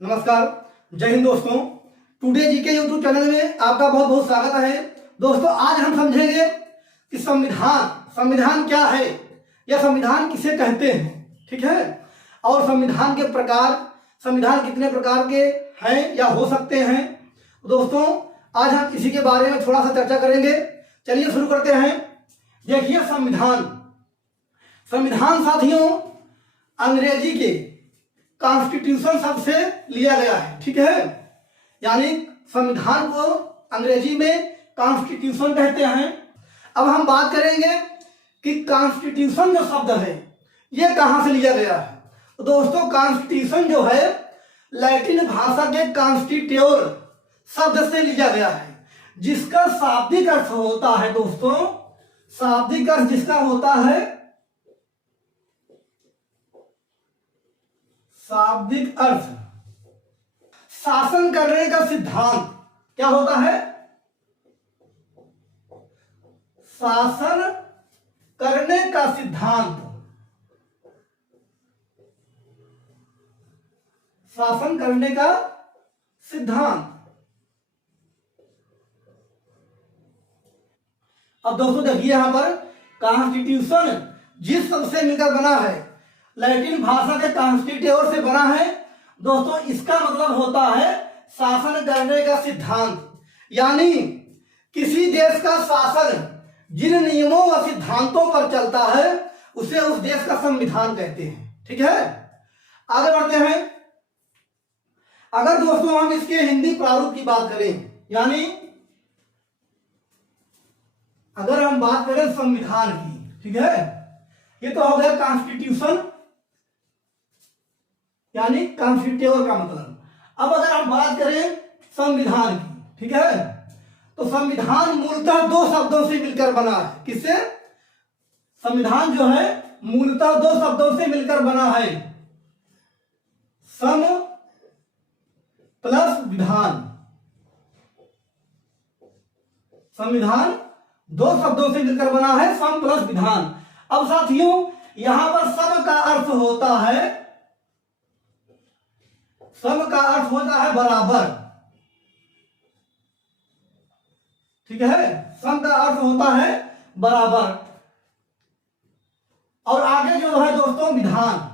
नमस्कार, जय हिंद दोस्तों। टुडे जी के यूट्यूब चैनल में आपका बहुत बहुत स्वागत है। दोस्तों, आज हम समझेंगे कि संविधान क्या है या संविधान किसे कहते हैं, ठीक है। और संविधान के प्रकार, संविधान कितने प्रकार के हैं या हो सकते हैं। दोस्तों, आज हम इसी के बारे में थोड़ा सा चर्चा करेंगे। चलिए शुरू करते हैं। देखिए, संविधान साथियों अंग्रेजी के कॉन्स्टिट्यूशन शब्द से लिया गया है, ठीक है। यानी संविधान को अंग्रेजी में कॉन्स्टिट्यूशन कहते हैं। अब हम बात करेंगे कि कॉन्स्टिट्यूशन जो शब्द है ये कहाँ से लिया गया है। तो दोस्तों, कॉन्स्टिट्यूशन जो है लैटिन भाषा के कॉन्स्टिट्यूर शब्द से लिया गया है, जिसका शाब्दिक अर्थ होता है दोस्तों, शाब्दिक अर्थ जिसका होता है, शाब्दिक अर्थ शासन करने का सिद्धांत। क्या होता है? शासन करने का सिद्धांत। शासन करने का सिद्धांत। अब दोस्तों देखिए, यहां पर कॉन्स्टिट्यूशन जिस शब्द से मिलकर बना है, लैटिन भाषा के कॉन्स्टिट्यूट से बना है दोस्तों, इसका मतलब होता है शासन करने का सिद्धांत। यानी किसी देश का शासन जिन नियमों व सिद्धांतों पर चलता है उसे उस देश का संविधान कहते हैं, ठीक है। आगे बढ़ते हैं। अगर दोस्तों हम इसके हिंदी प्रारूप की बात करें, यानी अगर हम बात करें संविधान की, ठीक है, ये तो हो गया कॉन्स्टिट्यूशन यानी कॉन्स्टिट्यूट का मतलब। अब अगर हम बात करें संविधान की, ठीक है, तो संविधान मूलतः दो शब्दों से मिलकर बना है। किससे? संविधान जो है मूलतः दो शब्दों से मिलकर बना है, सम प्लस विधान। संविधान दो शब्दों से मिलकर बना है, सम प्लस विधान। अब साथियों, यहां पर सम का अर्थ होता है, सम का अर्थ होता है बराबर, ठीक है। सम का अर्थ होता है बराबर। और आगे जो है दोस्तों विधान।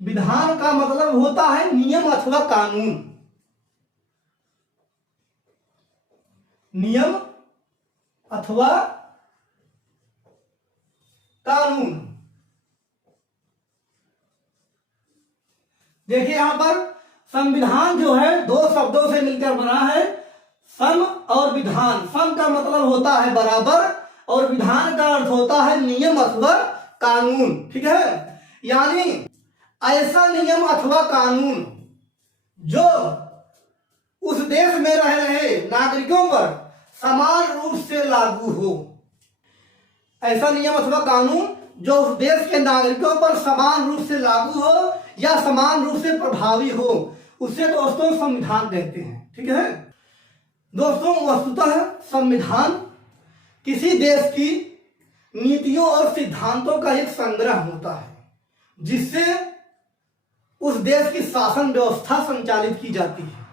विधान का मतलब होता है नियम अथवा कानून। नियम अथवा कानून। देखिए, यहां पर संविधान जो है दो शब्दों से मिलकर बना है, सम और विधान। सम का मतलब होता है बराबर और विधान का अर्थ होता है नियम अथवा कानून, ठीक है। यानी ऐसा नियम अथवा कानून जो उस देश में रह रहे नागरिकों पर समान रूप से लागू हो। ऐसा नियम अथवा कानून जो उस देश के नागरिकों पर समान रूप से लागू हो या समान रूप से प्रभावी हो, उसे दोस्तों संविधान कहते हैं, ठीक है। दोस्तों, वस्तुतः संविधान किसी देश की नीतियों और सिद्धांतों का एक संग्रह होता है, जिससे उस देश की शासन व्यवस्था संचालित की जाती है।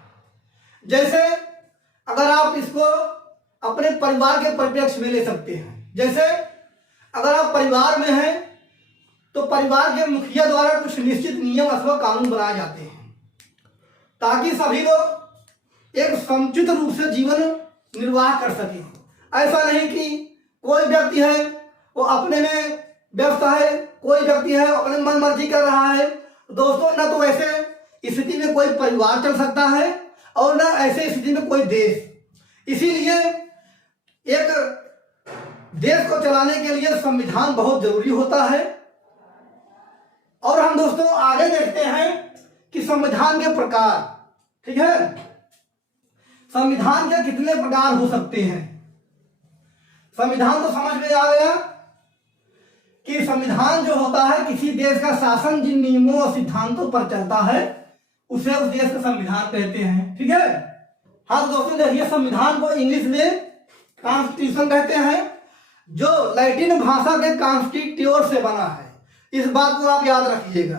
जैसे अगर आप इसको अपने परिवार के परिप्रेक्ष्य में ले सकते हैं। जैसे अगर आप परिवार में हैं तो परिवार के मुखिया द्वारा कुछ निश्चित नियम अथवा कानून बनाए जाते हैं, ताकि सभी लोग एक समुचित रूप से जीवन निर्वाह कर सकें। ऐसा नहीं कि कोई व्यक्ति है वो अपने में व्यस्त है, कोई व्यक्ति है अपने मन मर्जी कर रहा है। दोस्तों, न तो ऐसे स्थिति में कोई परिवार चल सकता है और न ऐसे स्थिति में कोई देश। इसीलिए एक देश को चलाने के लिए संविधान बहुत जरूरी होता है। और हम दोस्तों आगे देखते हैं कि संविधान के प्रकार, ठीक है, संविधान के कितने प्रकार हो सकते हैं। संविधान तो समझ में आ गया कि संविधान जो होता है किसी देश का शासन जिन नियमों और सिद्धांतों पर चलता है उसे उस देश का संविधान कहते हैं, ठीक है। हाँ तो दोस्तों देखिए, संविधान को इंग्लिश में कॉन्स्टिट्यूशन कहते हैं, जो लैटिन भाषा के कॉन्स्टिट्यूट से बना है। इस बात को आप याद रखिएगा।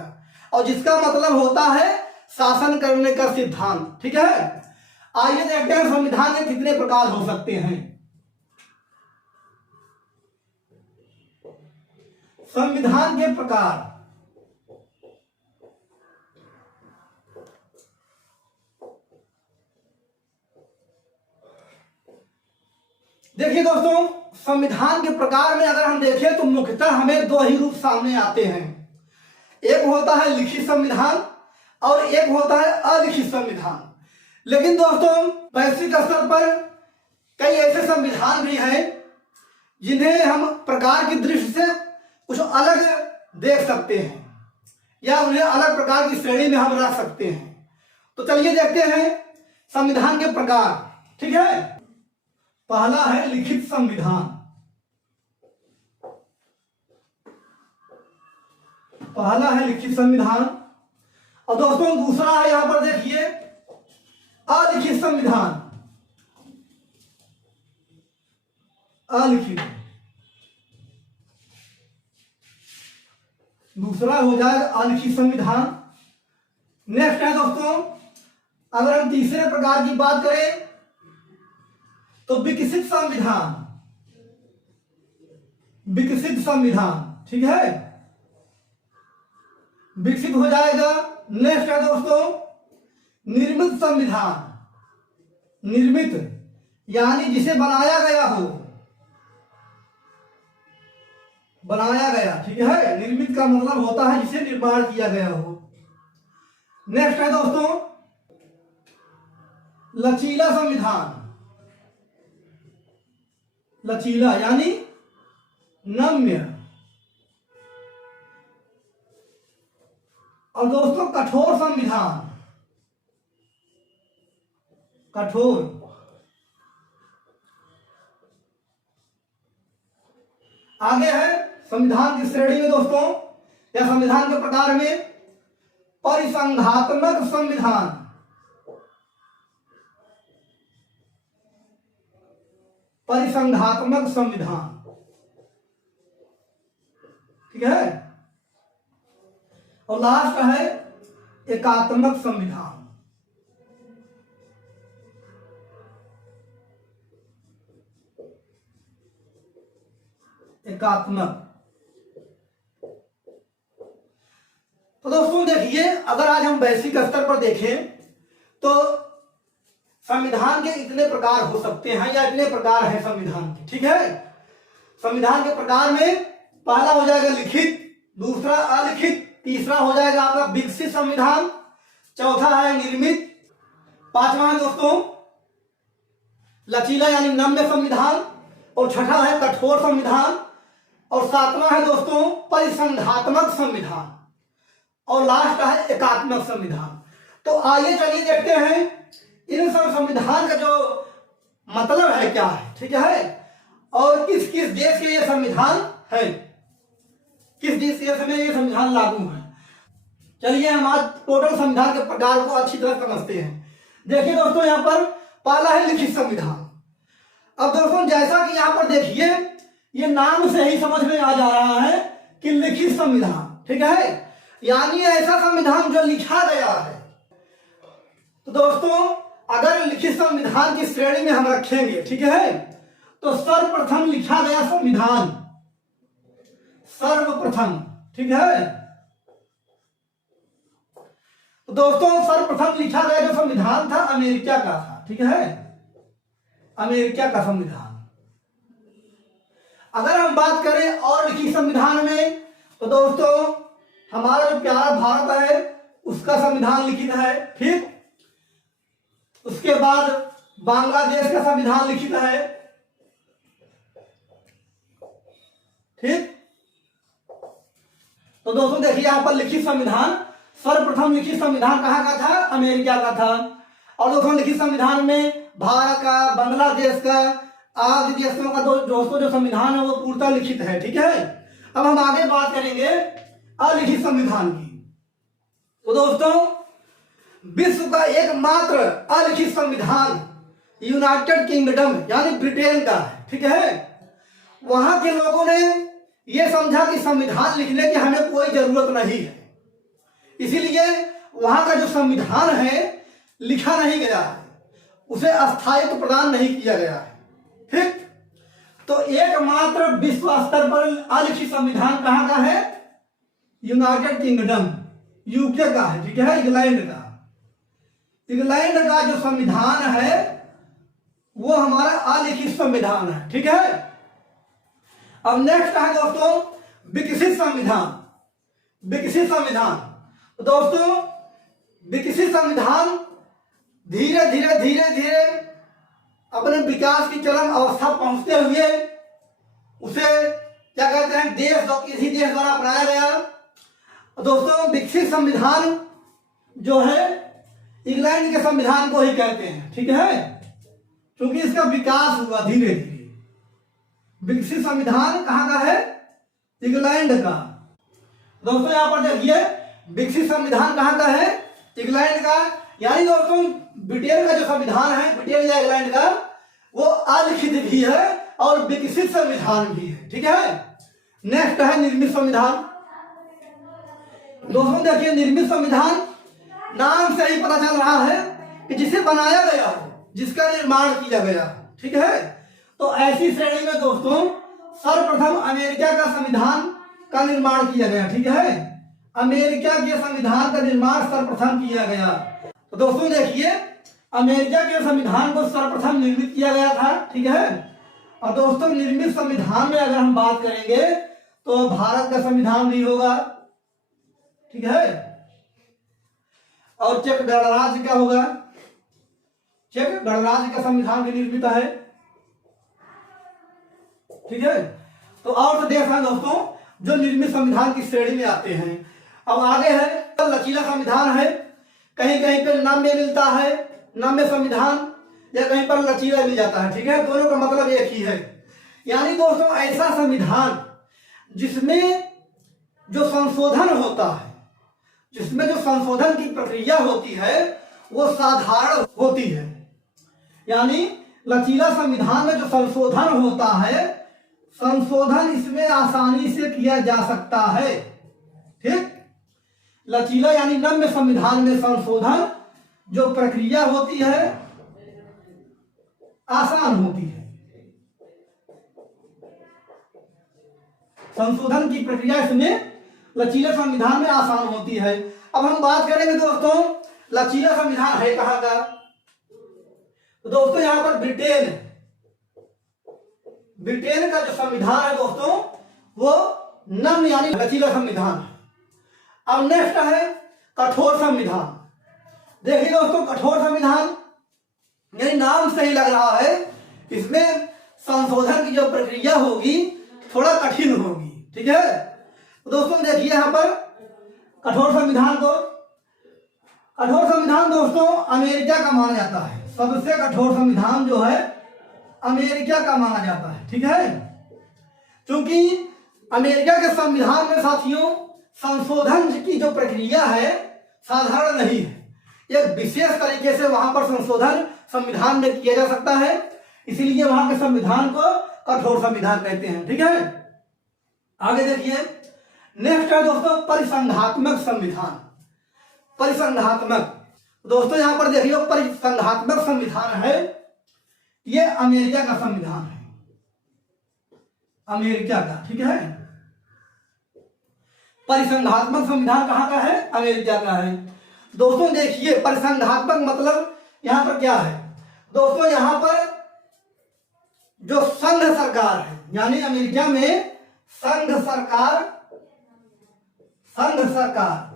और जिसका मतलब होता है शासन करने का सिद्धांत। ठीक है, आइए देखते हैं संविधान के कितने प्रकार हो सकते हैं। संविधान के प्रकार, देखिए दोस्तों, संविधान के प्रकार में अगर हम देखें तो मुख्यतः हमें दो ही रूप सामने आते हैं। एक होता है लिखित संविधान और एक होता है अलिखित संविधान। लेकिन दोस्तों, वैश्विक स्तर पर कई ऐसे संविधान भी हैं जिन्हें हम प्रकार की दृष्टि से कुछ अलग देख सकते हैं या उन्हें अलग प्रकार की श्रेणी में हम रख सकते हैं। तो चलिए देखते हैं संविधान के प्रकार। ठीक है, पहला है लिखित संविधान। पहला है लिखित संविधान। और दोस्तों दूसरा है, यहां पर देखिए, अलिखित संविधान। अलिखित, दूसरा हो जाएगा अलिखित संविधान। नेक्स्ट है दोस्तों, अगर हम तीसरे प्रकार की बात करें तो विकसित संविधान। विकसित संविधान, ठीक है, विकसित हो जाएगा। नेक्स्ट है दोस्तों निर्मित संविधान। निर्मित यानी जिसे बनाया गया हो, बनाया गया। ठीक है, निर्मित का मतलब होता है जिसे निर्माण किया गया हो। नेक्स्ट है दोस्तों लचीला संविधान। लचीला यानी नम्य। और दोस्तों कठोर संविधान। कठोर, आगे है संविधान की श्रेणी में दोस्तों या संविधान के प्रकार में परिसंघात्मक संविधान। परिसंघात्मक संविधान, ठीक है। और लास्ट है एकात्मक संविधान। एकात्मक। तो दोस्तों देखिए, अगर आज हम वैश्विक स्तर पर देखें तो संविधान के इतने प्रकार हो सकते हैं या इतने प्रकार हैं संविधान के। ठीक है, संविधान के प्रकार में पहला हो जाएगा लिखित, दूसरा अलिखित, तीसरा हो जाएगा आपका विकसित संविधान, चौथा है निर्मित, पांचवा है दोस्तों लचीला यानी नम्य संविधान, और छठा है कठोर संविधान, और सातवां है दोस्तों परिसंघात्मक संविधान, और लास्ट है एकात्मक संविधान। तो आइए चलिए देखते हैं इन सब संविधान का जो मतलब है क्या है। ठीक है, और किस किस देश के ये संविधान है, किस देश में ये संविधान लागू है। चलिए हम आज टोटल संविधान के प्रकार को अच्छी तरह समझते हैं। देखिए दोस्तों, यहाँ पर पहला है लिखित संविधान। अब दोस्तों जैसा कि यहाँ पर देखिए, ये नाम से ही समझ में आ जा रहा है कि लिखित संविधान। ठीक है, यानी ऐसा संविधान जो लिखा गया है। तो दोस्तों अगर लिखित संविधान की श्रेणी में हम रखेंगे, ठीक है, तो सर्वप्रथम लिखा गया संविधान, सर्वप्रथम। ठीक है, तो दोस्तों सर्वप्रथम लिखा गया जो संविधान था अमेरिका का था। ठीक है, अमेरिका का संविधान। अगर हम बात करें और लिखित संविधान में तो दोस्तों हमारा जो प्यारा भारत है उसका संविधान लिखित है। ठीक, उसके बाद बांग्लादेश का संविधान लिखित है। ठीक, तो दोस्तों देखिए यहाँ पर लिखित संविधान, सर्वप्रथम लिखित संविधान कहाँ का था, अमेरिका का था। और दोस्तों लिखित संविधान में भारत का, बांग्लादेश का, आदि देशों का दोस्तों जो संविधान है वो पूर्णतः लिखित है। ठीक है, अब हम आगे बात करेंगे अलिखित संविधान की। तो दोस्तों विश्व का एकमात्र अलिखित संविधान यूनाइटेड किंगडम यानी ब्रिटेन का है। ठीक है, वहां के लोगों ने यह समझा कि संविधान लिखने की हमें कोई जरूरत नहीं है, इसीलिए वहां का जो संविधान है लिखा नहीं गया है, उसे स्थायित्व प्रदान नहीं किया गया है। ठीक, तो एकमात्र विश्व स्तर पर अलिखित संविधान कहाँ का है? यूनाइटेड किंगडम, यूके का है। ठीक है, इंग्लैंड का। इंग्लैंड का जो संविधान है वो हमारा अलिखित संविधान है। ठीक है, अब नेक्स्ट है दोस्तों विकसित संविधान। विकसित संविधान, तो दोस्तों विकसित संविधान धीरे धीरे धीरे धीरे अपने विकास की चरम अवस्था पहुंचते हुए उसे क्या कहते हैं, किसी देश द्वारा अपनाया गया। दोस्तों विकसित संविधान जो है इंग्लैंड के संविधान को ही कहते हैं। ठीक है, क्योंकि इसका विकास हुआ धीरे धीरे। विकसित संविधान कहाँ का है? इंग्लैंड का। दोस्तों यहाँ पर देखिए विकसित संविधान कहाँ का है? इंग्लैंड का। यानी दोस्तों ब्रिटेन का जो संविधान है, ब्रिटेन या इंग्लैंड का, वो अलिखित भी है और विकसित संविधान भी है। ठीक है, नेक्स्ट है निर्मित संविधान। दोस्तों देखिए निर्मित संविधान नाम से ही पता चल रहा है कि जिसे बनाया गया हो, जिसका निर्माण किया गया। ठीक है, तो ऐसी श्रेणी में दोस्तों सर्वप्रथम अमेरिका का संविधान का निर्माण किया गया। ठीक है, अमेरिका के संविधान का निर्माण सर्वप्रथम किया गया। तो दोस्तों देखिए अमेरिका के संविधान को सर्वप्रथम निर्मित किया गया था। ठीक है, और दोस्तों निर्मित संविधान में अगर हम बात करेंगे तो भारत का संविधान भी होगा। ठीक है, और चेक गणराज्य का होगा। चेक गणराज्य का संविधान भी निर्मित है। ठीक है, तो और तो देश हैं दोस्तों जो निर्मित संविधान की श्रेणी में आते हैं। अब आगे है लचीला संविधान है। कहीं कहीं पे नम्य मिलता है, नम्य संविधान, या कहीं पर लचीला मिल जाता है। ठीक है, दोनों का मतलब एक ही है। यानी दोस्तों ऐसा संविधान जिसमें जो संशोधन होता है, जिसमें जो संशोधन की प्रक्रिया होती है वो साधारण होती है। यानी लचीला संविधान में जो संशोधन होता है, संशोधन इसमें आसानी से किया जा सकता है। ठीक, लचीला यानी नम्य संविधान में संशोधन जो प्रक्रिया होती है आसान होती है। संशोधन की प्रक्रिया इसमें लचीला संविधान में आसान होती है। अब हम बात करेंगे दोस्तों लचीला संविधान है कहाँ का? तो दोस्तों यहां पर ब्रिटेन, ब्रिटेन का जो संविधान है दोस्तों वो नम्य यानी लचीला संविधान। अब नेक्स्ट है कठोर संविधान। देखिए दोस्तों कठोर संविधान यानी नाम से ही लग रहा है इसमें संशोधन की जो प्रक्रिया होगी थोड़ा कठिन होगी। ठीक है, तो दोस्तों देखिए यहां पर कठोर संविधान को, कठोर संविधान दोस्तों अमेरिका का माना जाता है। सबसे कठोर संविधान जो है अमेरिका का माना जाता है। ठीक है, क्योंकि अमेरिका के संविधान में साथियों संशोधन की जो प्रक्रिया है साधारण नहीं है। एक विशेष तरीके से वहां पर संशोधन संविधान में किया जा सकता है, इसीलिए वहां के संविधान को कठोर संविधान कहते हैं। ठीक है, आगे देखिए नेक्स्ट है दोस्तों परिसंघात्मक संविधान। परिसंघात्मक दोस्तों यहां पर देखिए परिसंघात्मक संविधान है, ये अमेरिका का संविधान है, अमेरिका का। ठीक है, परिसंघात्मक संविधान कहां का है? अमेरिका का है। दोस्तों देखिए परिसंघात्मक मतलब यहां पर क्या है? दोस्तों यहां पर जो संघ सरकार है, यानी अमेरिका में संघ सरकार, संघ सरकार,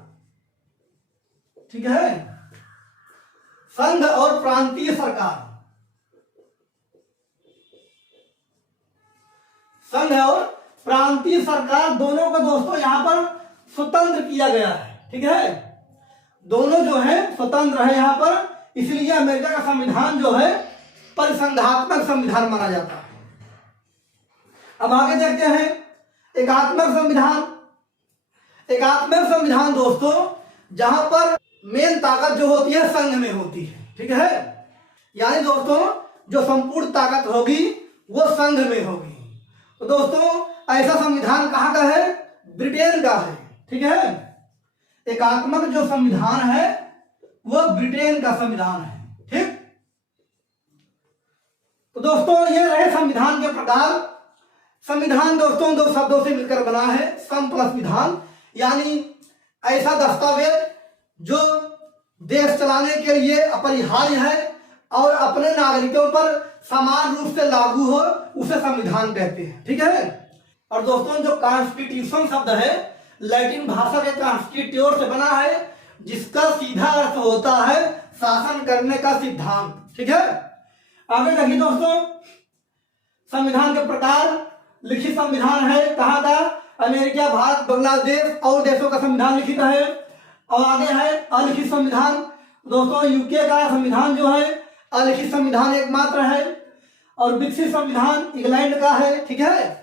ठीक है, संघ और प्रांतीय सरकार, संघ और प्रांतीय सरकार दोनों को दोस्तों यहां पर स्वतंत्र किया गया है। ठीक है, दोनों जो है स्वतंत्र है यहां पर, इसलिए अमेरिका का संविधान जो है परिसंघात्मक संविधान माना जाता है। अब आगे देखते हैं एकात्मक संविधान। एकात्मक संविधान दोस्तों जहां पर मेन ताकत जो होती है संघ में होती है। ठीक है, यानी दोस्तों जो संपूर्ण ताकत होगी वो संघ में होगी। तो दोस्तों ऐसा संविधान कहां का है? ब्रिटेन का है। ठीक है, एकात्मक जो संविधान है वो ब्रिटेन का संविधान है। ठीक, तो दोस्तों ये रहे संविधान के प्रकार। संविधान दोस्तों दो शब्दों से मिलकर बना है, सम प्लस विधान, यानी ऐसा दस्तावेज जो देश चलाने के लिए अपरिहार्य है और अपने नागरिकों पर समान रूप से लागू हो, उसे संविधान कहते हैं। ठीक है, और दोस्तों जो कॉन्स्टिट्यूशन शब्द है लैटिन भाषा के कॉन्स्टिट्यूट से बना है, जिसका सीधा अर्थ होता है शासन करने का सिद्धांत। ठीक है, आगे देखिए दोस्तों, संविधान के प्रकार। लिखित संविधान है कहाँ का? अमेरिका, भारत, बांग्लादेश और देशों का संविधान लिखित है। और आगे है अलिखित संविधान। दोस्तों यूके का संविधान जो है अलिखित संविधान एकमात्र है। और विकसित संविधान इंग्लैंड का है। ठीक है,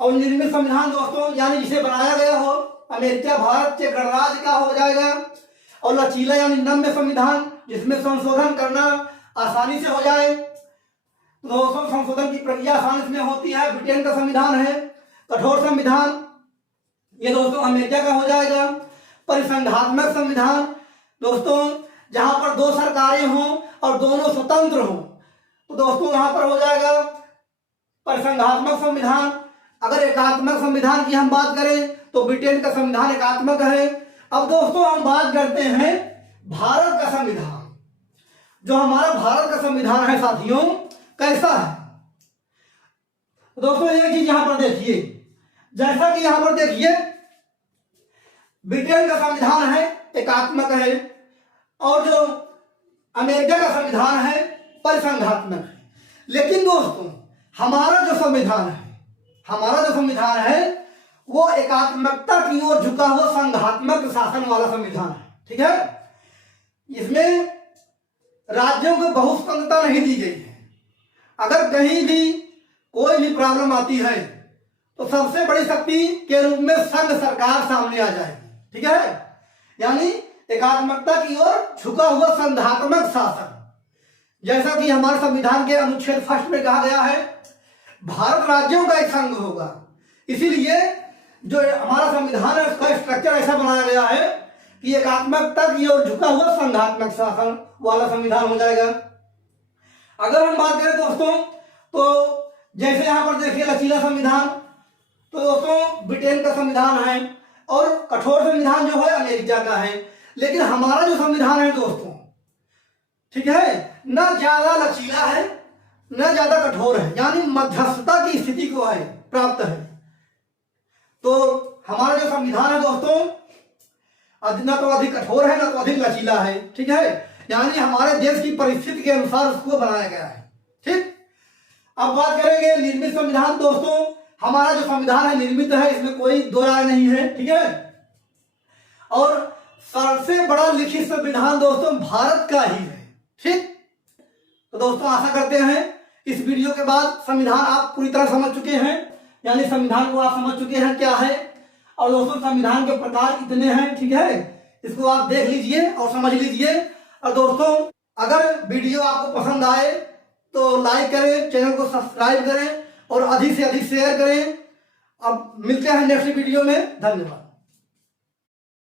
और निर्मित संविधान दोस्तों यानी जिसे बनाया गया हो अमेरिका, भारत के गणराज्य का हो जाएगा। और लचीला यानी नम्य संविधान, जिसमें संशोधन करना आसानी से हो जाए। दोस्तों संशोधन की प्रक्रिया आसानी से होती है, ब्रिटेन का संविधान है। कठोर संविधान ये दोस्तों अमेरिका का हो जाएगा। परिसंघात्मक संविधान दोस्तों जहां पर दो सरकारें हों और दोनों स्वतंत्र हों, तो दोस्तों यहां पर हो जाएगा परिसंघात्मक संविधान। अगर एकात्मक संविधान की हम बात करें तो ब्रिटेन का संविधान एकात्मक है। अब दोस्तों हम बात करते हैं भारत का संविधान। जो हमारा भारत का संविधान है साथियों कैसा है? दोस्तों एक चीज यहां पर देखिए, जैसा कि यहां पर देखिए ब्रिटेन का संविधान है एकात्मक है और जो अमेरिका का संविधान है परिसंघात्मक है। लेकिन दोस्तों हमारा जो संविधान है वो एकात्मकता की ओर झुका हुआ संघात्मक शासन वाला संविधान है। ठीक है, इसमें राज्यों को बहुत स्वतंत्रता नहीं दी गई है। अगर कहीं भी कोई भी प्रॉब्लम आती है तो सबसे बड़ी शक्ति के रूप में संघ सरकार सामने आ जाएगी। ठीक है, यानी एकात्मकता की ओर झुका हुआ संघात्मक शासन। जैसा कि हमारे संविधान के अनुच्छेद 1 में कहा गया है भारत राज्यों का एक संघ होगा। इसीलिए जो हमारा संविधान है उसका स्ट्रक्चर ऐसा बनाया गया है कि एकात्मकता की ओर झुका हुआ संघात्मक शासन वाला संविधान हो जाएगा। अगर हम बात करें दोस्तों तो जैसे यहां पर देखिए लचीला संविधान, तो दोस्तों ब्रिटेन का संविधान है और कठोर संविधान जो है अमेरिका का है। लेकिन हमारा जो संविधान है दोस्तों, ठीक है, न ज्यादा लचीला है न ज्यादा कठोर है, यानी मध्यस्थता की स्थिति को है प्राप्त है। तो हमारा जो संविधान है दोस्तों न तो अधिक कठोर है न तो अधिक लचीला है। ठीक है, यानी हमारे देश की परिस्थिति के अनुसार उसको बनाया गया है। ठीक, अब बात करेंगे निर्मित संविधान। दोस्तों हमारा जो संविधान है निर्मित है, इसमें कोई दो राय नहीं है। ठीक है, और सबसे बड़ा लिखित संविधान दोस्तों भारत का ही है। ठीक, तो दोस्तों आशा करते हैं इस वीडियो के बाद संविधान आप पूरी तरह समझ चुके हैं, यानी संविधान को आप समझ चुके हैं क्या है। और दोस्तों संविधान के प्रकार इतने हैं। ठीक है, इसको आप देख लीजिए और समझ लीजिए। और दोस्तों अगर वीडियो आपको पसंद आए तो लाइक करें, चैनल को सब्सक्राइब करें और अधिक से अधिक शेयर करें। अब मिलते हैं नेक्स्ट वीडियो में। धन्यवाद।